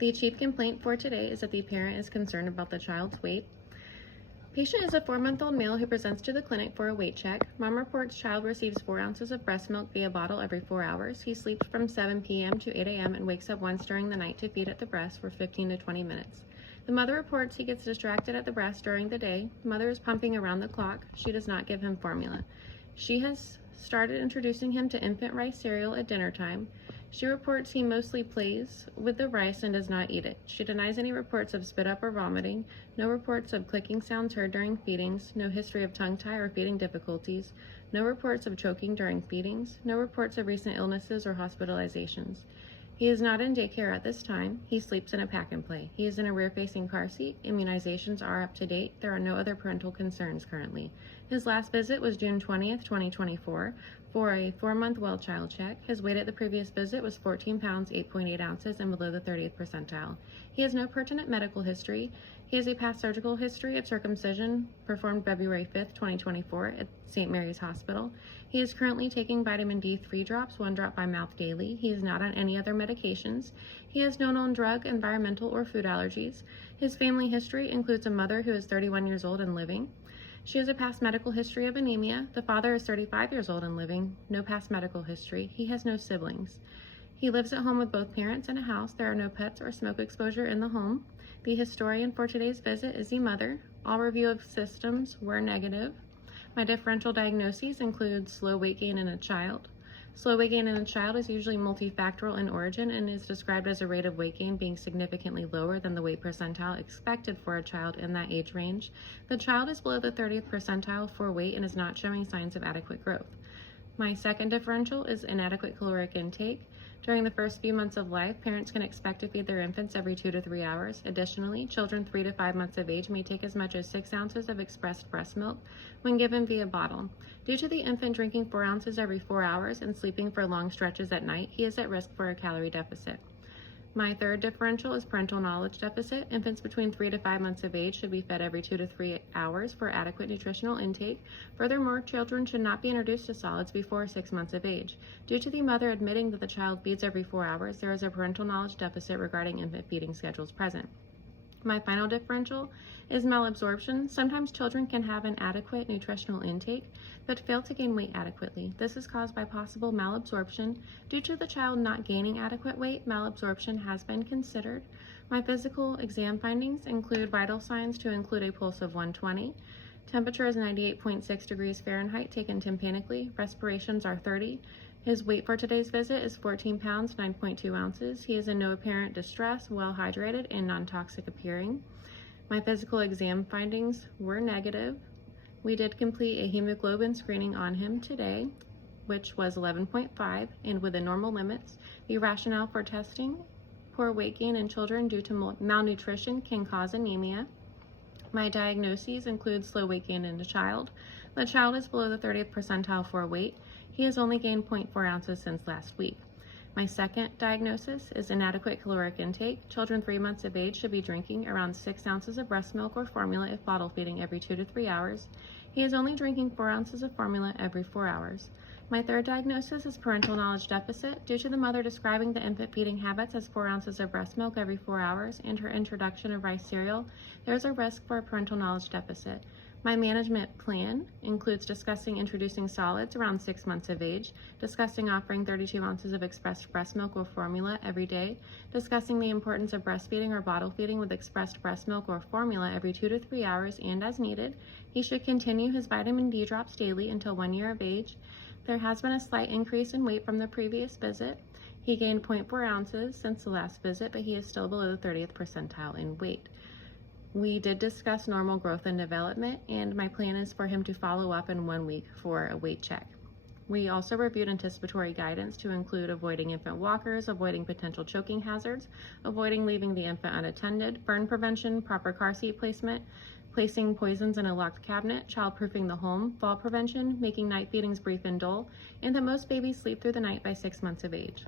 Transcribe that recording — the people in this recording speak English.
The chief complaint for today is that the parent is concerned about the child's weight. Patient is a 4-month-old male who presents to the clinic for a weight check. Mom reports child receives 4 ounces of breast milk via bottle every 4 hours. He sleeps from 7 p.m. to 8 a.m. and wakes up once during the night to feed at the breast for 15 to 20 minutes. The mother reports he gets distracted at the breast during the day. Mother is pumping around the clock. She does not give him formula. She has started introducing him to infant rice cereal at dinner time. She reports he mostly plays with the rice and does not eat it. She denies any reports of spit up or vomiting, no reports of clicking sounds heard during feedings, no history of tongue tie or feeding difficulties, no reports of choking during feedings, no reports of recent illnesses or hospitalizations. He is not in daycare at this time. He sleeps in a pack and play. He is in a rear-facing car seat. Immunizations are up to date. There are no other parental concerns currently. His last visit was June 20th, 2024 for a 4-month well child check. His weight at the previous visit was 14 pounds, 8.8 ounces and below the 30th percentile. He has no pertinent medical history. He has a past surgical history of circumcision performed February 5th, 2024 at St. Mary's Hospital. He is currently taking vitamin D3 drops, 1 drop by mouth daily. He is not on any other medications. He has no known drug, environmental, or food allergies. His family history includes a mother who is 31 years old and living. She has a past medical history of anemia. The father is 35 years old and living. No past medical history. He has no siblings. He lives at home with both parents in a house. There are no pets or smoke exposure in the home. The historian for today's visit is the mother. All review of systems were negative. My differential diagnoses include slow weight gain in a child. Slow weight gain in a child is usually multifactorial in origin and is described as a rate of weight gain being significantly lower than the weight percentile expected for a child in that age range. The child is below the 30th percentile for weight and is not showing signs of adequate growth. My second differential is inadequate caloric intake. During the first few months of life, parents can expect to feed their infants every 2 to 3 hours. Additionally, children 3 to 5 months of age may take as much as 6 ounces of expressed breast milk when given via bottle. Due to the infant drinking 4 ounces every 4 hours and sleeping for long stretches at night, he is at risk for a calorie deficit. My third differential is parental knowledge deficit. Infants between 3 to 5 months of age should be fed every 2 to 3 hours for adequate nutritional intake. Furthermore, children should not be introduced to solids before 6 months of age. Due to the mother admitting that the child feeds every 4 hours, there is a parental knowledge deficit regarding infant feeding schedules present. My final differential is malabsorption. Sometimes children can have an adequate nutritional intake, but fail to gain weight adequately. This is caused by possible malabsorption. Due to the child not gaining adequate weight, malabsorption has been considered. My physical exam findings include vital signs to include a pulse of 120. Temperature is 98.6 degrees Fahrenheit taken tympanically. Respirations are 30. His weight for today's visit is 14 pounds, 9.2 ounces. He is in no apparent distress, well hydrated, and non-toxic appearing. My physical exam findings were negative. We did complete a hemoglobin screening on him today, which was 11.5 and within normal limits. The rationale for testing: poor weight gain in children due to malnutrition can cause anemia. My diagnoses include slow weight gain in a child. The child is below the 30th percentile for weight. He has only gained 0.4 ounces since last week. My second diagnosis is inadequate caloric intake. Children 3 months of age should be drinking around 6 ounces of breast milk or formula if bottle feeding every 2 to 3 hours. He is only drinking 4 ounces of formula every 4 hours. My third diagnosis is parental knowledge deficit. Due to the mother describing the infant feeding habits as 4 ounces of breast milk every 4 hours and her introduction of rice cereal, there is a risk for a parental knowledge deficit. My management plan includes discussing introducing solids around 6 months of age, discussing offering 32 ounces of expressed breast milk or formula every day, discussing the importance of breastfeeding or bottle feeding with expressed breast milk or formula every 2 to 3 hours and as needed. He should continue his vitamin D drops daily until 1 year of age. There has been a slight increase in weight from the previous visit. He gained 0.4 ounces since the last visit, but he is still below the 30th percentile in weight. We did discuss normal growth and development, and my plan is for him to follow up in 1 week for a weight check. We also reviewed anticipatory guidance to include avoiding infant walkers, avoiding potential choking hazards, avoiding leaving the infant unattended, burn prevention, proper car seat placement, placing poisons in a locked cabinet, child-proofing the home, fall prevention, making night feedings brief and dull, and that most babies sleep through the night by 6 months of age.